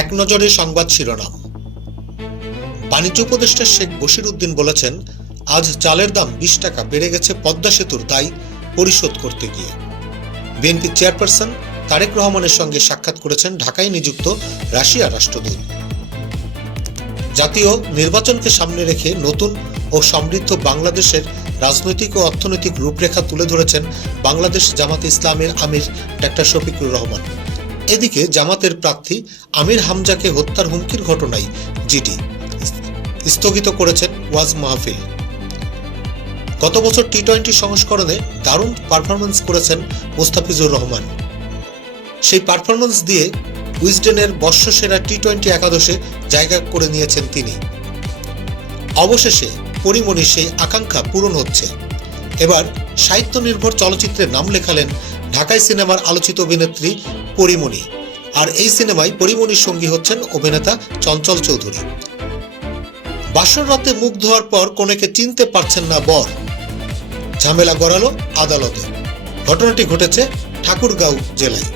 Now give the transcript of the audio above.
এক নজরে সংবাদ শিরোনাম। বাণিজ্য উপদেষ্টা শেখ বশির উদ্দিন বলেছেন, আজ চালের দাম 20 টাকা বেড়ে গেছে পদ্মা সেতুর দায় পরিশোধ করতে গিয়ে। বিএনপি চেয়ারপারসন তারেক রহমানের সঙ্গে সাক্ষাৎ করেছেন ঢাকায় নিযুক্ত রাশিয়া রাষ্ট্রদূত। জাতীয় নির্বাচনকে সামনে রেখে নতুন ও সমৃদ্ধ বাংলাদেশের রাজনৈতিক ও অর্থনৈতিক রূপরেখা তুলে ধরেছেন বাংলাদেশ জামাতে ইসলামের আমির ডাক্তার শফিকুর রহমান। এদিকে জামাতের প্রার্থী আমির হামজাকে হত্যার হুমকির ঘটনায় জিডি স্থগিত করেছেন ওয়াজ মাহফিল। গত বছর টি-20 সংস্করণে দারুণ পারফরমেন্স করেছেন মুস্তাফিজুর রহমান। সেই পারফরমেন্স দিয়ে উইজডেনের বর্ষসেরা টি-20 একাদশে জায়গা করে নিয়েছেন তিনি। অবশেষে পরিমণির সেই আকাঙ্ক্ষা পূরণ হচ্ছে। এবার সাহিত্য নির্ভর চলচ্চিত্রে নাম লেখালেন ঢাকাই সিনেমার আলোচিত অভিনেত্রী পরিমণি। আর এই সিনেমায় পরিমণির সঙ্গী হচ্ছেন অভিনেতা চঞ্চল চৌধুরী। বাসর রাতে মুখ ধোয়ার পর কনেকে চিনতে পারছেন না বর, ঝামেলা গড়ালো আদালতে। ঘটনাটি ঘটেছে ঠাকুরগাঁও জেলায়।